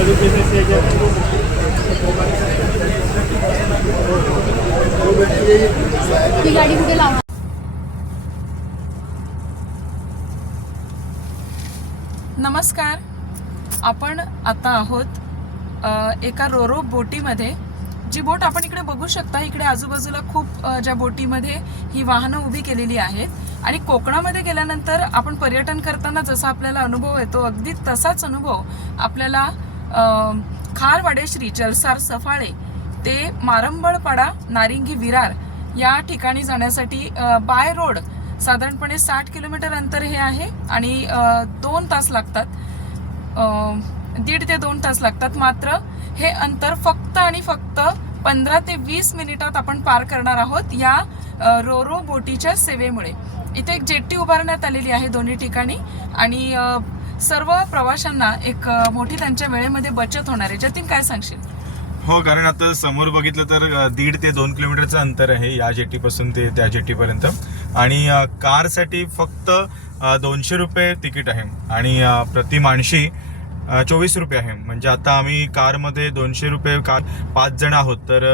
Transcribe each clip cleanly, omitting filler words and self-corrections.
ती गाडी कुठे लावा. नमस्कार. आपण आता आहोत एका रोरो बोटीमध्ये. जी बोट आपण इकडे बघू शकता, इकडे आजूबाजूला खूप ज्या बोटीमध्ये ही वाहनं उभी केलेली आहेत आणि कोकणामध्ये गेल्यानंतर आपण पर्यटन करताना जसा आपल्याला अनुभव येतो अगदी तसाच अनुभव आपल्याला खारवाडेश्री चलसार सफाळे ते मारंबळपाडा नारिंगी विरार या ठिकाणी जाण्यासाठी बाय रोड साधारणपणे 60 किलोमीटर अंतर हे आहे आणि 2 तास लागतात, 1.5 ते 2 तास लागतात. मात्र हे अंतर फक्त आणि फक्त 15 ते 20 मिनिटात आपण पार करणार आहोत या रोरो बोटीच्या सेवेमुळे. इथे एक जेट्टी उभारण्यात आलेली आहे दोन्ही ठिकाणी आणि सर्व प्रवाशांना एक मोठी त्यांच्या वेळेमध्ये बचत होणार आहे. जतीन, काय सांगशील? हो, कारण आता समोर बघितलं तर 1.5 ते 2 किलोमीटरचं अंतर आहे या जेटीपासून ते त्या जेटीपर्यंत आणि कारसाठी फक्त 200 रुपये तिकीट आहे आणि प्रति माणशी 24 रुपये आहे. म्हणजे आता आम्ही कारमध्ये 200 रुपये, कार 5 जण आहोत तर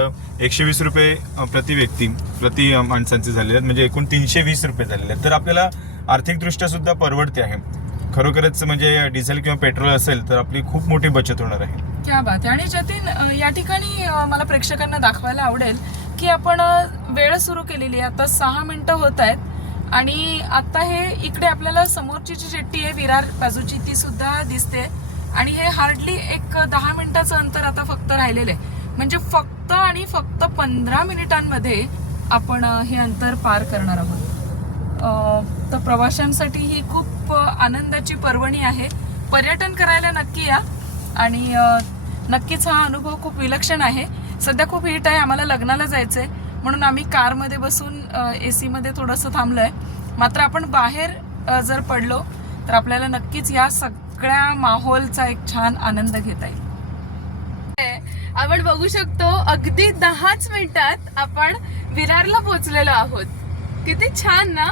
120 रुपये प्रति व्यक्ती प्रति माणसांचे झालेले आहेत. म्हणजे एकूण 320 रुपये झालेले आहेत. तर आपल्याला आर्थिकदृष्ट्या सुद्धा परवडते आहे. खरोखरच म्हणजे डिझेल किंवा पेट्रोल असेल तर आपली खूप मोठी बचत होणार आहे. क्या बात आहे. आणि जतीन, या ठिकाणी मला प्रेक्षकांना दाखवायला आवडेल की आपण वेळ सुरू केलेली आहे. आता 6 मिनिटं होत आहेत आणि आता हे इकडे आपल्याला समोरची जी जेट्टी आहे विरार बाजूची ती सुद्धा दिसते आणि हे हार्डली एक 10 मिनिटाचं अंतर आता फक्त राहिलेलं आहे. म्हणजे फक्त आणि फक्त 15 मिनिटांमध्ये आपण हे अंतर पार करणार आहोत. तर प्रवाशांसाठी ही खूप आनंदाची पर्वणी आहे. पर्यटन करायला नक्की या आणि नक्कीच हा अनुभव खूप विलक्षण आहे. सध्या खूप हीट आहे, आम्हाला लग्नाला जायचंय म्हणून आम्ही कारमध्ये बसून AC मध्ये थोडंसं थांबलोय. मात्र आपण बाहेर जर पडलो तर आपल्याला नक्कीच या सगळ्या माहोलचा एक छान आनंद घेता येईल. आपण बघू शकतो अगदी 10च मिनिटात आपण विरारला पोहोचलेलो आहोत. किती छान ना.